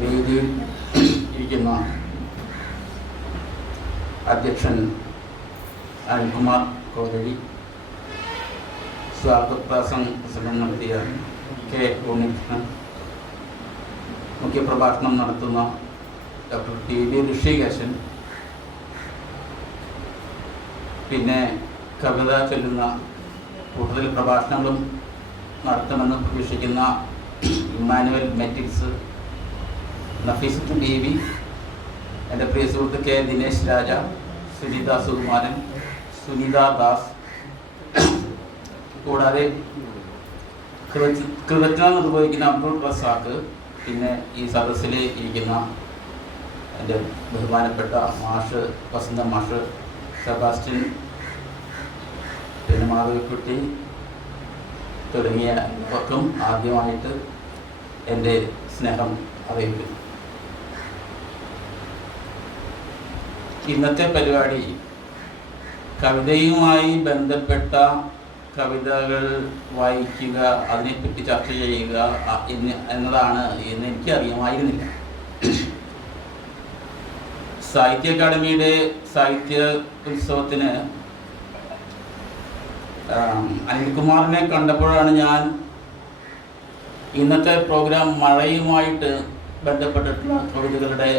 വേദിയിൽ ഇരിക്കുന്ന അധ്യക്ഷൻ അനിൽകുമാർ കോതഴി സ്വാഗത പ്രസംഗം നടത്തിയ കെ ഉണ്ണികൃഷ്ണൻ മുഖ്യപ്രഭാഷണം നടത്തുന്ന ഡോക്ടർ ടി വി ഋഷികേശൻ പിന്നെ കവിത ചൊല്ലുന്ന കൂടുതൽ പ്രഭാഷണങ്ങളും നടത്തുമെന്ന് പ്രതീക്ഷിക്കുന്ന ഇമ്മാനുവൽ മെറ്റിക്സ് നഫീസത്ത് ബി വി എന്റെ പ്രിയ സുഹൃത്ത് കെ ദിനേശ് രാജ സുനിത സുകുമാരൻ സുനിത ദാസ്. കൂടാതെ കൃത- കൃതജ്ഞത നിർവഹിക്കുന്ന അബ്ദുൾ റസാഖ് പിന്നെ ഈ സദസ്സിൽ ഇരിക്കുന്ന എന്റെ ബഹുമാനപ്പെട്ട മാഷ് വസന്ത മാഷ് സെബാസ്റ്റ്യൻ പിന്നെ മാധവിക്കുട്ടി തുടങ്ങിയവർക്കും ആദ്യമായിട്ട് എന്റെ സ്നേഹം അറിയിക്കുന്നു. ഇന്നത്തെ പരിപാടി കവിതയുമായി ബന്ധപ്പെട്ട കവിതകൾ വായിക്കുക അതിനെപ്പറ്റി ചർച്ച ചെയ്യുക എന്ന് എന്നതാണ് എന്ന് എനിക്ക് അറിയാമായിരുന്നില്ല. സാഹിത്യ അക്കാദമിയുടെ സാഹിത്യ ഉത്സവത്തിന് അനിൽകുമാറിനെ കണ്ടപ്പോഴാണ് ഞാൻ ഇന്നത്തെ പ്രോഗ്രാം മഴയുമായിട്ട് ബന്ധപ്പെട്ടിട്ടുള്ള കവിതകളുടെ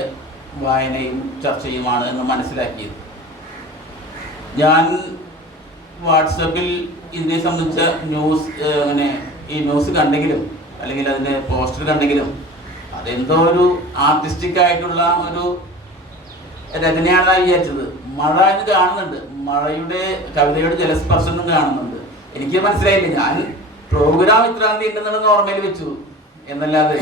വായനയും ചർച്ചയുമാണ് എന്ന് മനസ്സിലാക്കിയത്. ഞാൻ വാട്സപ്പിൽ ഇതിനെ സംബന്ധിച്ച ന്യൂസ് അങ്ങനെ ഈ ന്യൂസ് കണ്ടെങ്കിലും അല്ലെങ്കിൽ അതിന്റെ പോസ്റ്റർ കണ്ടെങ്കിലും അതെന്തോ ഒരു ആർട്ടിസ്റ്റിക് ആയിട്ടുള്ള ഒരു രചനയാണെന്നാണ് വിചാരിച്ചത്. മഴ എന്ന് കാണുന്നുണ്ട്. മഴയുടെ കവിതയുടെ ജലസ്പർശം കാണുന്നുണ്ട്. എനിക്ക് മനസ്സിലായില്ല. ഞാൻ പ്രോഗ്രാം ഇത്രാന്തി ഉണ്ടെന്നുള്ള ഓർമ്മയിൽ വെച്ചു. എന്നല്ലാതെ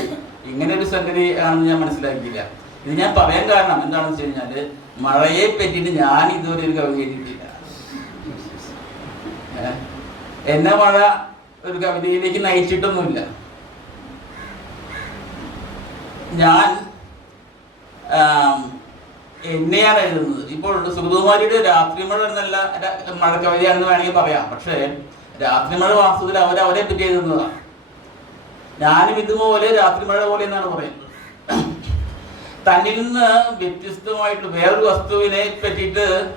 ഇങ്ങനെ ഒരു സംഗതി ആണെന്ന് ഞാൻ മനസ്സിലാക്കിയില്ല. ഇത് ഞാൻ പറയാൻ കാരണം എന്താണെന്ന് വെച്ച് കഴിഞ്ഞാൽ മഴയെ പറ്റിയിട്ട് ഞാൻ ഇതുവരെ ഒരു കവിത എഴുതിയിട്ടില്ല. ഏ? എന്നെ മഴ ഒരു കവിതയിലേക്ക് നയിച്ചിട്ടൊന്നുമില്ല. ഞാൻ എന്നെയാണ് എഴുതുന്നത്. ഇപ്പോൾ സുഗതകുമാരിയുടെ രാത്രിമഴ എന്നല്ല ര- മഴ കവിതയാണെന്ന് വേണമെങ്കിൽ പറയാം. പക്ഷേ രാത്രിമഴ വാസ്തുവിൽ അവർ അവരെ പറ്റി എഴുതുന്നതാണ്. ഞാനും ഇതുപോലെ രാത്രി മഴ പോലെ എന്നാണ് പറയുന്നത്. തന്നിൽ നിന്ന് വ്യത്യസ്തമായിട്ട് വേറൊരു വസ്തുവിനെ പറ്റിയിട്ട്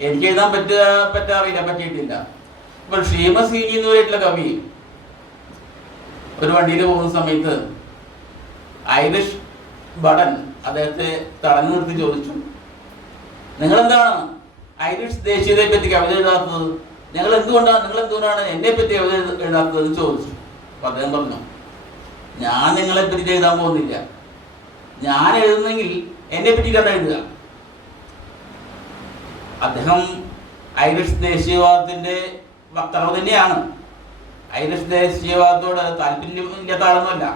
എനിക്ക് എഴുതാൻ പറ്റുക പറ്റാറില്ല പറ്റിയിട്ടില്ല. ഇപ്പോൾ ക്ഷീമസീനി എന്ന് പറഞ്ഞിട്ടുള്ള കവി ഒരു വണ്ടിയിൽ പോകുന്ന സമയത്ത് ഐറിഷ് ബടൻ അദ്ദേഹത്തെ തടഞ്ഞു നിർത്തി ചോദിച്ചു നിങ്ങൾ എന്താണ് ഐറിഷ് ദേശീയതയെ പറ്റി കവിത എഴുതാത്തത്? ഞങ്ങൾ എന്തുകൊണ്ടാണ് നിങ്ങൾ എന്തുകൊണ്ടാണ് എന്നെ പറ്റി കവിത എഴുത- എഴുതാത്തത്? ചോദിച്ചു. അപ്പൊ അദ്ദേഹം പറഞ്ഞു ഞാൻ നിങ്ങളെ പറ്റി എഴുതാൻ പോകുന്നില്ല. ഞാൻ എഴുതുന്നെങ്കിൽ എന്നെ പറ്റിയിട്ടാണ് എഴുതുക. അദ്ദേഹം ഐറിഷ് ദേശീയവാദത്തിന്റെ വക്താവ് തന്നെയാണ്. ഐറിഷ് ദേശീയവാദത്തോട് താല്പര്യമില്ലാത്ത ആളൊന്നുമല്ല.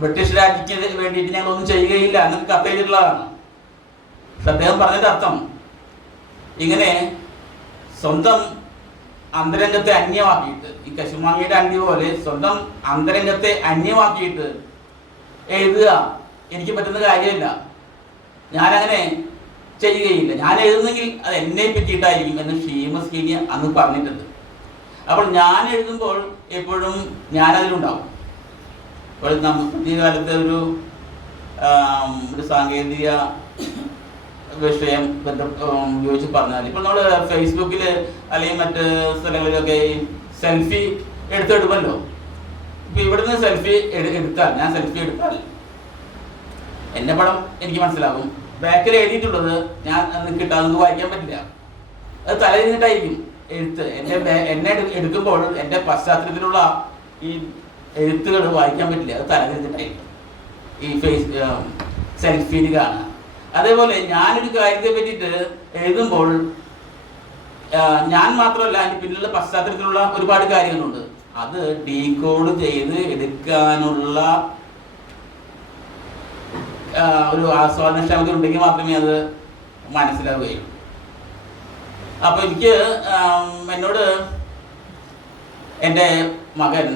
ബ്രിട്ടീഷ് രാജ്യത്തിന് വേണ്ടിയിട്ട് ഞങ്ങൾ ഒന്നും ചെയ്യുകയില്ല എന്നൊക്കെ കത്തെഴുതിയിട്ടുള്ളതാണ് പക്ഷെ അദ്ദേഹം പറഞ്ഞതിന്റെ അർത്ഥം ഇങ്ങനെ സ്വന്തം അന്തരംഗത്തെ അന്യമാക്കിയിട്ട് ഈ കശുമാങ്ങിയുടെ അന്യ പോലെ സ്വന്തം അന്തരംഗത്തെ അന്യമാക്കിയിട്ട് എഴുതുക. എനിക്ക് പറ്റുന്ന കാര്യമില്ല. ഞാനങ്ങനെ ചെയ്യുകയില്ല. ഞാൻ എഴുതുന്നെങ്കിൽ അത് എന്നെ പറ്റിയിട്ടായിരിക്കും എന്ന് ഷീമസ് കീനിയ അന്ന് പറഞ്ഞിട്ടുണ്ട്. അപ്പോൾ ഞാൻ എഴുതുമ്പോൾ എപ്പോഴും ഞാനതിലുണ്ടാവും. ഇപ്പോൾ നമ്മൾ പുതിയ കാലത്തെ ഒരു ഒരു സാങ്കേതിക വിഷയം ഉപയോഗിച്ച് പറഞ്ഞാൽ ഇപ്പോൾ നമ്മൾ ഫേസ്ബുക്കിൽ അല്ലെങ്കിൽ മറ്റ് സ്ഥലങ്ങളിലൊക്കെ സെൽഫി എടുത്തെടുക്കുമല്ലോ ഇപ്പം ഇവിടുന്ന് സെൽഫി എടുത്താൽ ഞാൻ സെൽഫി എടുത്താൽ എന്റെ പടം എനിക്ക് മനസ്സിലാകും ബാക്കിൽ എഴുതിയിട്ടുള്ളത് ഞാൻ അന്ന് കിട്ടാതെ വായിക്കാൻ പറ്റില്ല. അത് തലയിരുന്നിട്ടായിരിക്കും എഴുത്ത് എന്റെ എന്നെ എടുക്കുമ്പോൾ എന്റെ പശ്ചാത്തലത്തിലുള്ള ഈ എഴുത്തുകൾ വായിക്കാൻ പറ്റില്ല. അത് തലതിരിഞ്ഞിട്ടായിരിക്കും ഈ ഫേസ് സെൽഫിയിൽ കാണുക അതേപോലെ ഞാനൊരു കാര്യത്തെ പറ്റിയിട്ട് എഴുതുമ്പോൾ ഞാൻ മാത്രമല്ല അതിന് പിന്നിലുള്ള പശ്ചാത്തലത്തിലുള്ള ഒരുപാട് കാര്യങ്ങളുണ്ട്. അത് ഡീകോഡ് ചെയ്ത് എടുക്കാനുള്ള ഒരു ആസ്വാദനക്ഷമത ഉണ്ടെങ്കിൽ മാത്രമേ അത് മനസ്സിലാവുകയുള്ളൂ. അപ്പൊ എനിക്ക് എന്നോട് എന്റെ മകൻ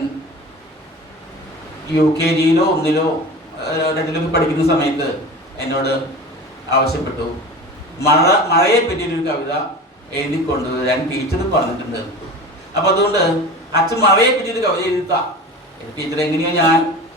യു കെ ജിയിലോ ഒന്നിലോ രണ്ടിലൊക്കെ പഠിക്കുന്ന സമയത്ത് എന്നോട് ആവശ്യപ്പെട്ടു. മഴ മഴയെ പറ്റിയൊരു കവിത എഴുതി കൊണ്ടുവരാൻ ടീച്ചർ പറഞ്ഞിട്ടുണ്ട്. അപ്പൊ അതുകൊണ്ട് അച്ഛൻ മഴയെ പറ്റിയൊരു കവിത എഴുതാ. ടീച്ചർ എങ്ങനെയാ ഞാൻ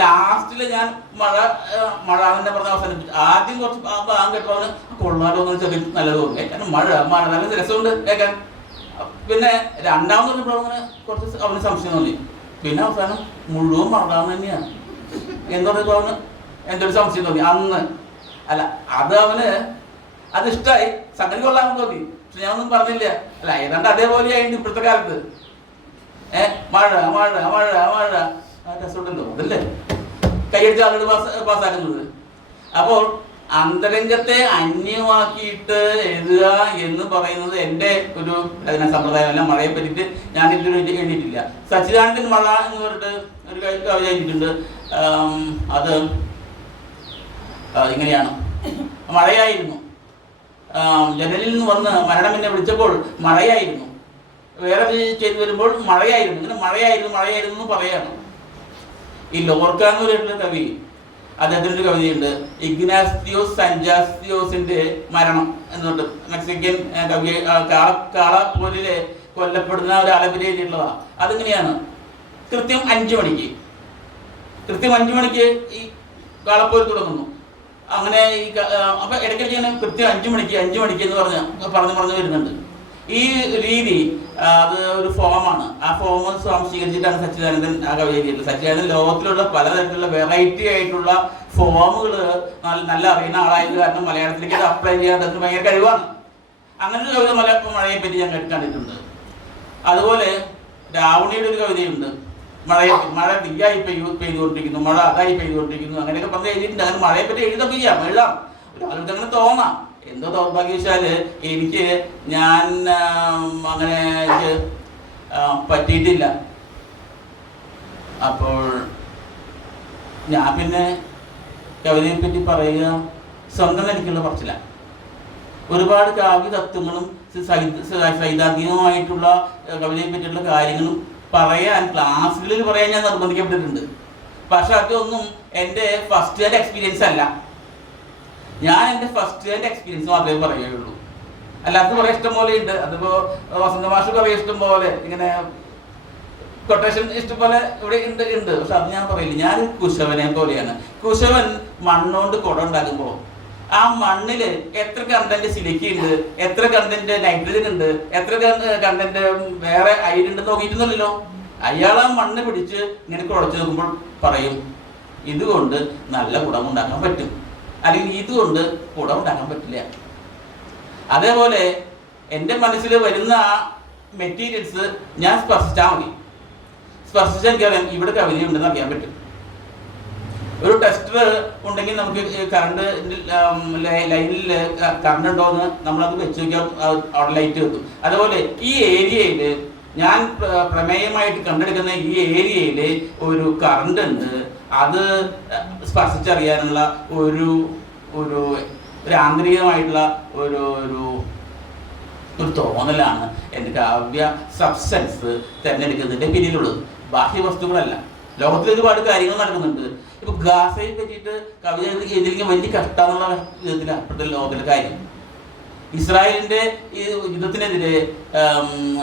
ലാസ്റ്റിൽ ഞാൻ മഴ മഴ തന്നെ പറഞ്ഞ അവസാനിപ്പിച്ചു. ആദ്യം കുറച്ച് ഭാഗം കേട്ടപ്പോൾ കൊള്ളാലോ എന്ന് ചെറിയ നല്ലത് തോന്നി. കാരണം മഴ മഴ നല്ല രസമുണ്ട് കേൾക്കാൻ. പിന്നെ രണ്ടാമത് പറഞ്ഞപ്പോൾ അങ്ങനെ കുറച്ച് അവന് സംശയം തോന്നി. പിന്നെ അവസാനം മുഴുവൻ മറന്നാന്ന് തന്നെയാണ് എന്തൊക്കെ അവന്? എന്റെ ഒരു സംശയം തോന്നി. അന്ന് അല്ല അത് അവന് അത് ഇഷ്ടമായി സംഗതി കൊള്ളാമെന്ന് തോന്നി. പക്ഷെ ഞാൻ ഒന്നും പറഞ്ഞില്ല. അല്ല ഏതാണ്ട് അതേപോലെ ആയിട്ട് ഇപ്പോഴത്തെ കാലത്ത്. ഏഹ് മഴ മഴ മഴ മഴ. പാസ് പാസ്സാക്കുന്നത് അപ്പോൾ അന്തരംഗത്തെ അന്യമാക്കിയിട്ട് എഴുതുക എന്ന് പറയുന്നത് എന്റെ ഒരു അതിനെ സമ്പ്രദായമല്ല മഴയെ പറ്റിയിട്ട് ഞാൻ ഇതിലൊരു എഴുതിയിട്ടില്ല. സച്ചിദാനന്ദൻ മഴ എന്ന് പറഞ്ഞിട്ട് ഒരു കവിത എഴുതിയിട്ടുണ്ട്. അത് ഇങ്ങനെയാണ്. മഴയായിരുന്നു. ജനലിൽ നിന്ന് വന്ന് മരണം എന്നെ വിളിച്ചപ്പോൾ മഴയായിരുന്നു. വേറെ ചെയ്തു വരുമ്പോൾ മഴയായിരുന്നു. ഇങ്ങനെ മഴയായിരുന്നു മഴയായിരുന്നു എന്ന് പറയാണ്. ഈ ലോർക്ക എന്ന് പറയുന്ന കവി. അദ്ദേഹത്തിന്റെ ഒരു കവിതയുണ്ട്. ഇഗ്നാസ്തിയോസ് സഞ്ചാസ്തിയോസിന്റെ മരണം എന്നുണ്ട് മെക്സിക്കൻ കവി കാള കാള പോലിലെ കൊല്ലപ്പെടുന്ന ഒരു എഴുതിയിട്ടുള്ളതാണ് അതിങ്ങനെയാണ്? കൃത്യം അഞ്ചു മണിക്ക്. കൃത്യം അഞ്ചു മണിക്ക് ഈ കാളപ്പോര് തുടങ്ങുന്നു. അങ്ങനെ ഈ അപ്പൊ ഇടയ്ക്കിടയ്ക്ക് കൃത്യം അഞ്ചു മണിക്ക് അഞ്ചു മണിക്ക് എന്ന് പറഞ്ഞ് പറഞ്ഞു പറഞ്ഞു വരുന്നുണ്ട്. ഈ രീതി അത് ഒരു ഫോമാണ് ആ ഫോം സ്വാംശീകരിച്ചിട്ടാണ് സച്ചിദാനന്ദൻ ആ കവിത എഴുതിയത് സച്ചിദാനന്ദൻ ലോകത്തിലുള്ള പലതരത്തിലുള്ള വെറൈറ്റി ആയിട്ടുള്ള ഫോമുകൾ നല്ല അറിയുന്ന ആളായത് കാരണം മലയാളത്തിലേക്ക് അത് അപ്ലൈ ചെയ്യാൻ അദ്ദേഹത്തിന് ഭയങ്കര കഴിവാണ്. അങ്ങനെ ഒരു കവിത മല മഴയെ പറ്റി ഞാൻ കണ്ടിട്ടുണ്ട് അതുപോലെ രാവണിയുടെ ഒരു കവിതയുണ്ട്. മഴയെ മഴ തീയായി പെയ്യു പെയ്തുകൊണ്ടിരിക്കുന്നു മഴ അതായി പെയ്തുകൊണ്ടിരിക്കുന്നു അങ്ങനെയൊക്കെ പറഞ്ഞ് എഴുതിയിട്ടുണ്ട്. അങ്ങനെ മഴയെ പറ്റി എഴുതാം. എഴുതാം അതുകൊണ്ട് അങ്ങനെ തോന്നാം. എന്തോ ദൗർഭാഗ്യവശാൽ എനിക്ക് ഞാൻ അങ്ങനെ പറ്റിയിട്ടില്ല. അപ്പോൾ ഞാൻ പിന്നെ കവിതയെ പറ്റി പറയുക സ്വന്തം നിലയ്ക്കുള്ള പറച്ചില്ല ഒരുപാട് കാവ്യ തത്വങ്ങളും സൈദ്ധാന്തികമായിട്ടുള്ള കവിതയെ പറ്റിയുള്ള കാര്യങ്ങളും പറയാൻ ക്ലാസ്സുകളിൽ പറയാൻ ഞാൻ നിർബന്ധിക്കപ്പെട്ടിട്ടുണ്ട്. പക്ഷെ അതൊന്നും എന്റെ ഫസ്റ്റ് ഇയർ എക്സ്പീരിയൻസ് അല്ല. ഞാൻ എന്റെ ഫസ്റ്റ് ഹാൻഡ് എക്സ്പീരിയൻസ് മാത്രമേ പറയുകയുള്ളൂ. അല്ലാത്ത കുറേ ഇഷ്ടം പോലെ ഉണ്ട്. അതിപ്പോ വസന്ത മാഷ് കുറേ ഇഷ്ടം പോലെ ഇങ്ങനെ കൊട്ടേഷൻ ഇഷ്ടംപോലെ ഇവിടെ ഉണ്ട് ഉണ്ട്. പക്ഷെ അത് ഞാൻ പറയില്ല. ഞാൻ കുശവനെ പോലെയാണ്. കുശവൻ മണ്ണുകൊണ്ട് കുട ഉണ്ടാക്കുമ്പോൾ ആ മണ്ണിൽ എത്ര കണ്ടന്റ് സിലിക്കി ഉണ്ട് എത്ര കണ്ടന്റ് നൈട്രജൻ ഉണ്ട് എത്ര കണ്ടന്റ് വേറെ അയിരുണ്ട് നോക്കിയിരുന്നല്ലോ അയാൾ ആ മണ്ണ് പിടിച്ച് ഇങ്ങനെ കുഴച്ച് നോക്കുമ്പോൾ പറയും ഇതുകൊണ്ട് നല്ല കുടം ഉണ്ടാക്കാൻ പറ്റും. അല്ലെങ്കിൽ ഇതുകൊണ്ട് കൂടെ ഉണ്ടാക്കാൻ പറ്റില്ല. അതേപോലെ എന്റെ മനസ്സിൽ വരുന്ന ആ മെറ്റീരിയൽസ് ഞാൻ സ്പർശിച്ചാൽ മതി. സ്പർശിച്ചാൽ ഇവിടെ ഇവിടെ കവിതയുണ്ടെന്ന് അറിയാൻ പറ്റും. ഒരു ടെസ്റ്റർ ഉണ്ടെങ്കിൽ നമുക്ക് കറണ്ട് ലൈനിൽ കറണ്ട് ഉണ്ടോ എന്ന് നമ്മളത് വെച്ച് നോക്കിയാൽ അവിടെ ലൈറ്റ് വെക്കും അതുപോലെ ഈ ഏരിയയിൽ ഞാൻ പ്രമേയമായിട്ട് കണ്ടെടുക്കുന്ന ഈ ഏരിയയിൽ ഒരു കറണ്ട് ഉണ്ട്. അത് സ്പർശിച്ചറിയാനുള്ള ഒരു ഒരു ഒരു ആന്തരികമായിട്ടുള്ള ഒരു ഒരു ഒരു തോന്നലാണ് എന്റെ കാവ്യ സബ്സ്റ്റൻസ് തിരഞ്ഞെടുക്കുന്നതിന്റെ പിന്നിലുള്ളത്. ബാഹ്യ വസ്തുക്കളല്ല. ലോകത്തിൽ ഒരുപാട് കാര്യങ്ങൾ നടക്കുന്നുണ്ട്. ഇപ്പൊ ഗാസയെ പറ്റിയിട്ട് കവിത എഴുതി എഴുതിയെങ്കിൽ വലിയ കഷ്ടമെന്നുള്ള വിധത്തിലാണ് ഇപ്പോഴത്തെ ലോകത്തിലെ കാര്യം. ഇസ്രായേലിന്റെ ഈ യുദ്ധത്തിനെതിരെ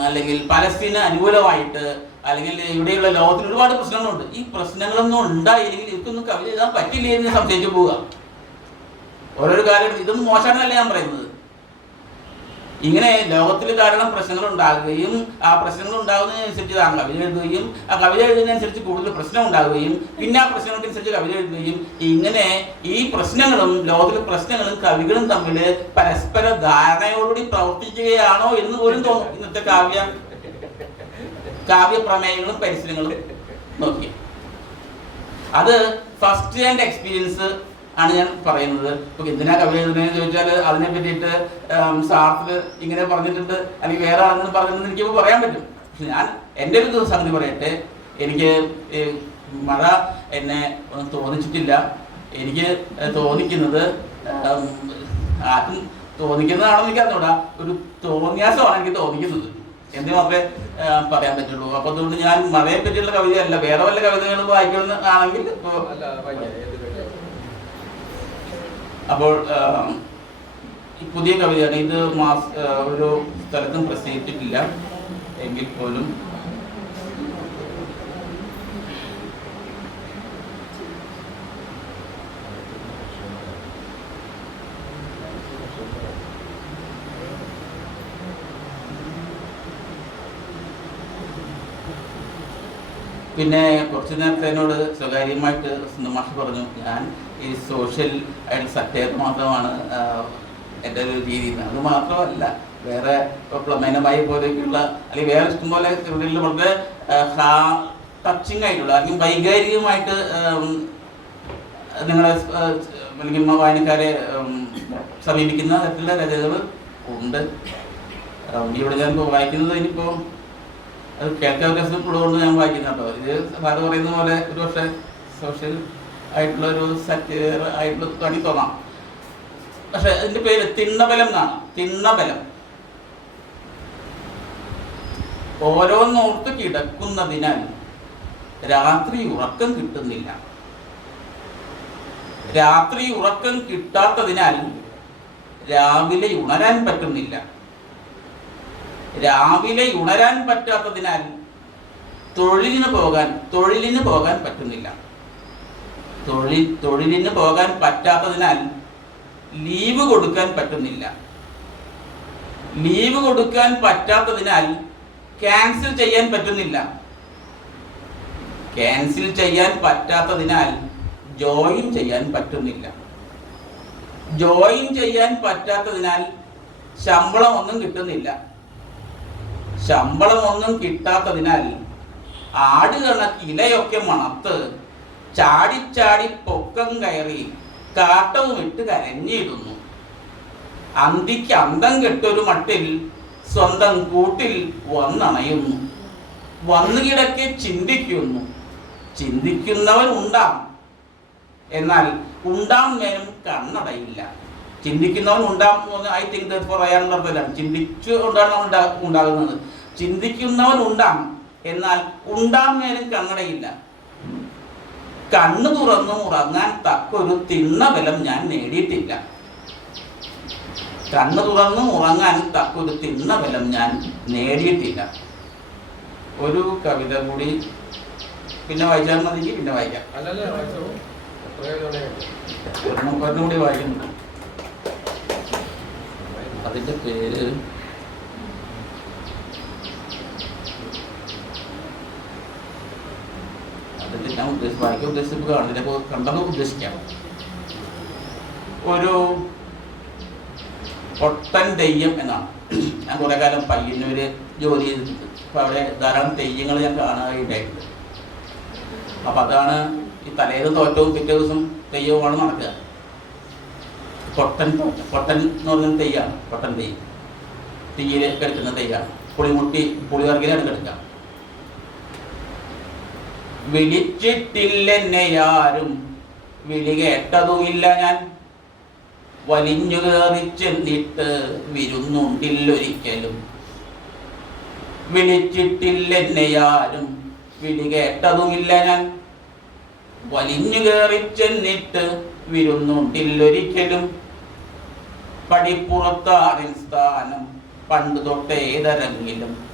അല്ലെങ്കിൽ പലസ്തീന് അനുകൂലമായിട്ട് അല്ലെങ്കിൽ ഇവിടെയുള്ള ലോകത്തിൽ ഒരുപാട് പ്രശ്നങ്ങളുണ്ട്. ഈ പ്രശ്നങ്ങളൊന്നും ഉണ്ടായില്ലെങ്കിൽ ഇതൊന്നും കവിത എഴുതാൻ പറ്റില്ലേ എന്ന് സംശയിച്ചു പോവുക. ഓരോരോ കാലഘട്ടത്തിൽ ഇതൊന്നും മോശമാണെന്നല്ല ഞാൻ പറയുന്നത്. ഇങ്ങനെ ലോകത്തിൽ കാരണം പ്രശ്നങ്ങൾ ഉണ്ടാകുകയും ആ പ്രശ്നങ്ങൾ ഉണ്ടാകുന്നതിനനുസരിച്ച് താൻ കവിത എഴുതുകയും ആ കവിത എഴുതുന്നതിനനുസരിച്ച് കൂടുതൽ പ്രശ്നം ഉണ്ടാകുകയും പിന്നെ ആ പ്രശ്നങ്ങൾക്കനുസരിച്ച് കവിത എഴുതുകയും ഇങ്ങനെ ഈ പ്രശ്നങ്ങളും ലോകത്തിലെ പ്രശ്നങ്ങളും കവികളും തമ്മിൽ പരസ്പര ധാരണയോടുകൂടി പ്രവർത്തിക്കുകയാണോ എന്ന് പോലും തോന്നും. ഇന്നത്തെ കാവ്യ കാവ്യ പരിശീലനങ്ങളും നോക്കി. അത് ഫസ്റ്റ് ഹാൻഡ് എക്സ്പീരിയൻസ് ആണ് ഞാൻ പറയുന്നത്. ഇപ്പൊ എന്തിനാ കവിത എഴുതുന്നതെന്ന് ചോദിച്ചാൽ അതിനെ പറ്റിയിട്ട് സാർത്തിൽ ഇങ്ങനെ പറഞ്ഞിട്ടുണ്ട്. അല്ലെങ്കിൽ വേറെ ആണെന്ന് പറഞ്ഞിട്ടുണ്ട് എനിക്ക് പറയാൻ പറ്റും. പക്ഷെ ഞാൻ എന്റെ ഒരു സംഗതി പറയട്ടെ. എനിക്ക് മഴ എന്നെ തോന്നിച്ചിട്ടില്ല. എനിക്ക് തോന്നിക്കുന്നത് ആരും തോന്നിക്കുന്നതാണോ എനിക്ക് അറിഞ്ഞൂടാ ഒരു തോന്നിയാസമാണ് എനിക്ക് തോന്നിക്കുന്നത്. എന്ന് മാത്രമേ പറയാൻ പറ്റുള്ളൂ. അപ്പൊ അതുകൊണ്ട് ഞാൻ മഴയെ പറ്റിയുള്ള കവിതയല്ല വേറെ വല്ല കവിതകളും വായിക്കണം ആണെങ്കിൽ അപ്പോൾ പുതിയ കവിതയാണ്. ഇത് മാസ് ഒരു സ്ഥലത്തും പ്രസിദ്ധിച്ചിട്ടില്ല എങ്കിൽ പോലും പിന്നെ കുറച്ച് നേരത്തെ എന്നോട് സ്വകാര്യമായിട്ട് സുന്ദമാഷ് പറഞ്ഞു ഞാൻ ഈ സോഷ്യൽ ആയിട്ട് സറ്റയർ മാത്രമാണ് എന്റെ ഒരു രീതി. അത് മാത്രമല്ല വേറെ പ്ലമേനമായി പോലെയൊക്കെയുള്ള അല്ലെങ്കിൽ വേറെ ഇഷ്ടംപോലെ വളരെ ടച്ചിങ് ആയിട്ടുള്ള അല്ലെങ്കിൽ വൈകാരികമായിട്ട് നിങ്ങളെ അല്ലെങ്കിൽ വായനക്കാരെ സമീപിക്കുന്ന തരത്തിലുള്ള രചനകൾ ഉണ്ട്. ഇവിടെ ഞാൻ വായിക്കുന്നത് ഇനിയിപ്പോൾ അത് കേൾക്കാൻ രസമുള്ളതുകൊണ്ട് ഞാൻ വായിക്കുന്നുണ്ടോ ഇത് സാറ് പറയുന്ന പോലെ ഒരു പക്ഷേ സോഷ്യൽ ആയിട്ടുള്ള ഒരു സറ്റയർ ആയിട്ടുള്ള തണി തോന്നാം. പക്ഷെ അതിന്റെ പേര് തിണ്ണബലം എന്നാണ്. തിണ്ണബലം. ഓരോന്നോർത്ത് കിടക്കുന്നതിനാൽ രാത്രി ഉറക്കം കിട്ടുന്നില്ല. രാത്രി ഉറക്കം കിട്ടാത്തതിനാൽ രാവിലെ ഉണരാൻ പറ്റുന്നില്ല. രാവിലെ ഉണരാൻ പറ്റാത്തതിനാൽ തൊഴിലിന് പോകാൻ തൊഴിലിന് പോകാൻ പറ്റുന്നില്ല. തൊഴിൽ തൊഴിലിന് പോകാൻ പറ്റാത്തതിനാൽ ലീവ് കൊടുക്കാൻ പറ്റുന്നില്ല. ലീവ് കൊടുക്കാൻ പറ്റാത്തതിനാൽ ക്യാൻസൽ ചെയ്യാൻ പറ്റുന്നില്ല. ക്യാൻസൽ ചെയ്യാൻ പറ്റാത്തതിനാൽ ജോയിൻ ചെയ്യാൻ പറ്റുന്നില്ല. ജോയിൻ ചെയ്യാൻ പറ്റാത്തതിനാൽ ശമ്പളം ഒന്നും കിട്ടുന്നില്ല. ശമ്പളം ഒന്നും കിട്ടാത്തതിനാൽ ആടുകണക്ക് ഇലയൊക്കെ മണത്ത് ചാടിച്ചാടി പൊക്കം കയറി കാട്ടവും ഇട്ട് കരഞ്ഞിടുന്നു. അന്തിക്ക് അന്തം കെട്ടൊരു മട്ടിൽ സ്വന്തം കൂട്ടിൽ വന്നണയുന്നു. വന്നുകിടക്കെ ചിന്തിക്കുന്നു. ചിന്തിക്കുന്നവൻ ഉണ്ടാം എന്നാൽ ഉണ്ടാം നേരം കണ്ണടയില്ല. ചിന്തിക്കുന്നവൻ ഉണ്ടാം ഐ തിങ്ക് ഫോർ അയാളുടെ ചിന്തിച്ചു കൊണ്ടാണ് ഉണ്ടാ ഉണ്ടാകുന്നത്. ചിന്തിക്കുന്നവൻ ഉണ്ടാം എന്നാൽ ഉണ്ടാം നേരം കണ്ണടയില്ല. കണ്ണു തുറന്നു ഉറങ്ങാൻ തക്കൊരു തിണ്ണബലം ഞാൻ നേടിയിട്ടില്ല. കണ്ണു തുറന്നു ഉറങ്ങാൻ തക്കൊരു തിണ്ണബലം ഞാൻ നേടിയിട്ടില്ല. ഒരു കവിത കൂടി പിന്നെ വായിച്ചാൽ മതി പിന്നെ വായിക്കാം. ഒരെണ്ണം കൂടി വായിക്കുന്നുണ്ട്. അതിന്റെ പേര് അതിന്റെ ഞാൻ ഉദ്ദേശിച്ച് വായിക്കാൻ ഉദ്ദേശിച്ചതാണ് അതിനെ കണ്ടെന്ന് ഉദ്ദേശിക്കാം. ഒരു ഒട്ടൻ തെയ്യം എന്നാണ്. ഞാൻ കുറെ കാലം പയ്യന്നൂര് ജോലി ചെയ്തിട്ടുണ്ട്. അപ്പൊ അവിടെ ധാരാളം തെയ്യങ്ങൾ ഞാൻ കാണാറുണ്ടായിട്ടുണ്ട്. അപ്പൊ അതാണ് ഈ തലേന്ന് തോറ്റവും പിറ്റേ ദിവസം തെയ്യവുമാണ് നടക്കുക. കൊട്ടൻ കൊട്ടൻ എന്ന് പറഞ്ഞ തെയ്യാണ് കൊട്ടൻ തെയ്യ്. തീയിൽ കിടക്കുന്ന തെയ്യാണ് പുളിമുട്ടി പുളിവർഗിലാണ് കിടക്കുക വിളിച്ചിട്ടില്ലെന്നെ ആരും വിളി കേട്ടതുമില്ല ഞാൻ. വലിഞ്ഞു കയറി ചെന്നിട്ട് വിരുന്നുണ്ടില്ലൊരിക്കലും. വിളിച്ചിട്ടില്ലെന്നെ ആരും വിളി കേട്ടതുമില്ല ഞാൻ. വലിഞ്ഞു കയറി ചെന്നിട്ട് വിരുന്നുണ്ടില്ലൊരിക്കലും. പടിപ്പുറത്താറിൻ സ്ഥാനം പണ്ട് തൊട്ടേതരെങ്കിലും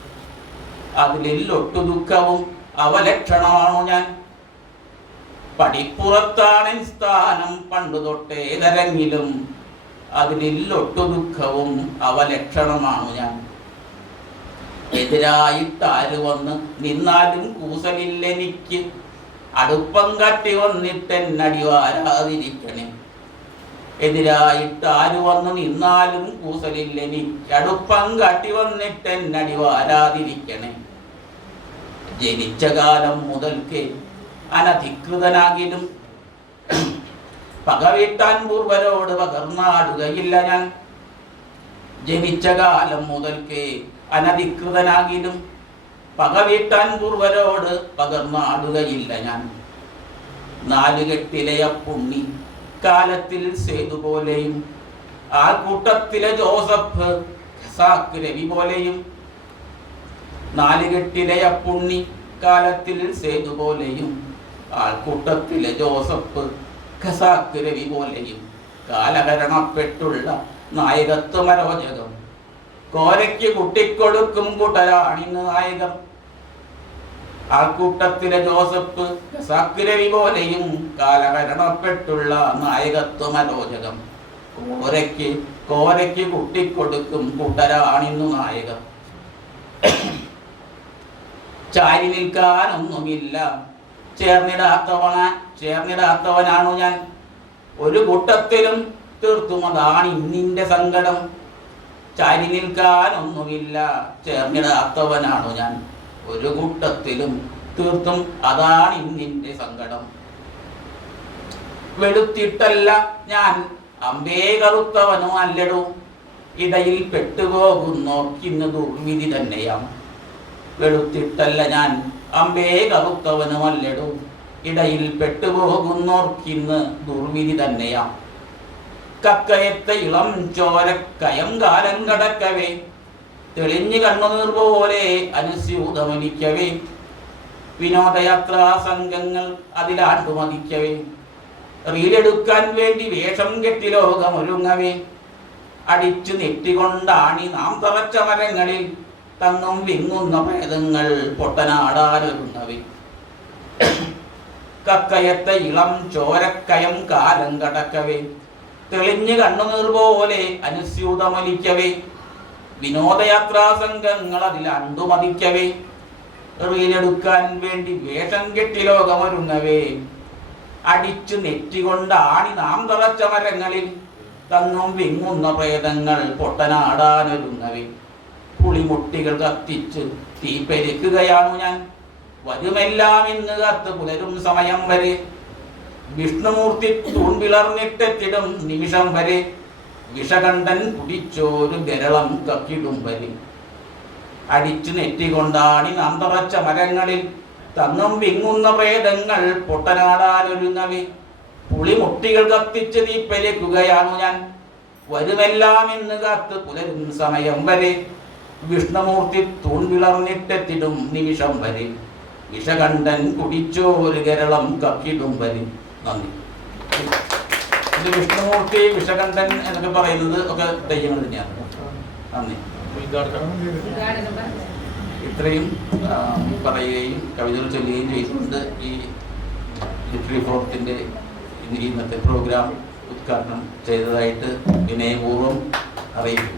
അതിലൊട്ടു ദുഃഖവും അവലക്ഷണമാണു ഞാൻ? പടിപ്പുറത്താണിൻ സ്ഥാനം പണ്ടു തൊട്ടേതരെങ്കിലും അതിലൊട്ടു ദുഃഖവും അവലക്ഷണമാണു ഞാൻ? എതിരായിട്ടാര് വന്ന് നിന്നാലും കൂസലില്ലെനിക്ക്. അടുപ്പം കാട്ടി വന്നിട്ടെന്നടി വാരാതിരിക്കണേ. എതിരായിട്ട് ആര് വന്നു നിന്നാലും കൂസലില്ലെനി അടുപ്പം കാട്ടി വന്നിട്ടെന്നടി വാരാതിരിക്കണേ. ജനിച്ച കാലം മുതൽക്ക് അനധികൃതനാകിലും പകവീട്ടാൻ പൂർവരോട് പകർന്നാടുകയില്ല ഞാൻ. ജനിച്ച കാലം മുതൽക്ക് അനധികൃതനാകിലും പകവീട്ടാൻ പൂർവരോട് പകർന്നാടുകയില്ല ഞാൻ. നാലുകെട്ടിലയ പുണ്ണി കാലത്തിൽ ആ കൂട്ടത്തിലെ ജോസഫ് ഖസാക്ക് രവി പോലെയും നാലുകെട്ടിലെ അപ്പുണ്ണി കാലത്തിൽ സേതുപോലെയും ആൾക്കൂട്ടത്തിലെ ജോസഫ് ഖസാക്ക് രവി പോലെയും കാലഹരണപ്പെട്ടുള്ള നായകത്വമരോചകം കോരയ്ക്ക് കുട്ടിക്കൊടുക്കും കുട്ടരാണിന്ന് നായകർ. ആൾക്കൂട്ടത്തിലെ ജോസഫ് സക്രവി പോലെയും കാലഹരണപ്പെട്ടുള്ള നായകത്വമലോചകം. കോരയ്ക്ക് കോരയ്ക്ക് കുട്ടിക്കൊടുക്കും കൂട്ടരാണിന്നു നായകം ചാരി നിൽക്കാനൊന്നുമില്ല. ചേർന്നിടാത്തവന ചേർന്നിടാത്തവനാണു ഞാൻ. ഒരു കൂട്ടത്തിലും തീർത്തും അതാണ് ഇന്നിന്റെ സങ്കടം. ചാരി നിൽക്കാനൊന്നുമില്ല. ചേർന്നിടാത്തവനാണു ഞാൻ. ഒരു കൂട്ടത്തിലും തീർത്തും അതാണ് ഇന്നിന്റെ സങ്കടം. വെളുത്തിട്ടല്ല ഞാൻ അമ്പേ കറുത്തവനോ അല്ലടോ. ഇടയിൽ പെട്ടുപോകുന്നോർക്കിന്ന് ദുർവിധി തന്നെയാം. വെളുത്തിട്ടല്ല ഞാൻ അമ്പേ കറുത്തവനോ അല്ലടോ. ഇടയിൽ പെട്ടുപോകുന്നോർക്കിന്ന് ദുർവിധി തന്നെയാം. കക്കയത്ത ഇളം ചോരക്കയം കാലം കടക്കവേ. തെളിഞ്ഞു കണ്ണുനീർ പോലെ അനുസ്യൂതമനിക്കവേ വിനോദയാത്രാ സംഘങ്ങൾ അതിലാണ്ടുമതിക്കവേ. റീലെടുക്കാൻ വേണ്ടി വേഷം കെട്ടി ലോകമൊരുങ്ങവേ. അടിച്ചു നെറ്റികൊണ്ടാണി നാം തറച്ച മരങ്ങളിൽ തങ്ങും വിങ്ങുന്ന പ്രേതങ്ങൾ പൊട്ടനാടാനൊരുങ്ങവേ കക്കയത്ത ഇളം ചോരക്കയം കാലം കടക്കവേ. തെളിഞ്ഞു കണ്ണുനീർ അനുസ്യൂതമലിക്കവേ. വിനോദയാത്രാ സംഘങ്ങൾ അതിൽ അണ്ടുമതിക്കവേ. റീലെടുക്കാൻ വേണ്ടി വേഷം കെട്ടി ലോകമൊരുങ്ങവേ. അടിച്ചു നെറ്റികൊണ്ടാണി നാം തറച്ച മരങ്ങളിൽ തങ്ങും വിങ്ങുന്ന പ്രേതങ്ങൾ പൊട്ടനാടാനൊരുങ്ങവേ. പുളിമുട്ടികൾ കത്തിച്ച് തീപ്പെരിക്കുകയാണു ഞാൻ. വരുമെല്ലാം ഇന്ന് കത്ത് പുലരും സമയം വരെ. വിഷ്ണുമൂർത്തി തൂൺപിളർന്നിട്ടെത്തിടും നിമിഷം വരെ. വിഷകണ്ഠൻ കുടിച്ചോരു വിരളം കക്കിടും വരെ അടിച്ചു നെറ്റികൊണ്ടാണി നന്തറച്ച തറച്ച മരങ്ങളിൽ. തന്നും വിങ്ങുന്ന പ്രേതങ്ങൾ പൊട്ടനാടാനൊരുങ്ങവി. പുളിമുട്ടികൾ കത്തിച്ച് തീപ്പെരിക്കുകയാണു ഞാൻ. വരുമെല്ലാം ഇന്ന് കാത്ത് പുലരും സമയം വരെ. വിഷ്ണുമൂർത്തി തൂൺ വിളർന്നിട്ടെത്തിടും നിമിഷം വരെ. വിഷകണ്ഠൻ കുടിച്ചോ ഒരു കേരളം കക്കിടും വരെ നന്ദി. ഇത് വിഷ്ണുമൂർത്തി വിഷകണ്ഠൻ എന്നൊക്കെ പറയുന്നത് ഒക്കെ തെയ്യങ്ങൾ തന്നെയാണ്. നന്ദി. ഇത്രയും പറയുകയും കവിതകൾ ചൊല്ലുകയും ചെയ്തുകൊണ്ട് ഈ ലിറ്ററി ഫോർത്തിന്റെ ഇന്നത്തെ പ്രോഗ്രാം ഉദ്ഘാടനം ചെയ്തതായിട്ട് വിനയപൂർവം അറിയിക്കും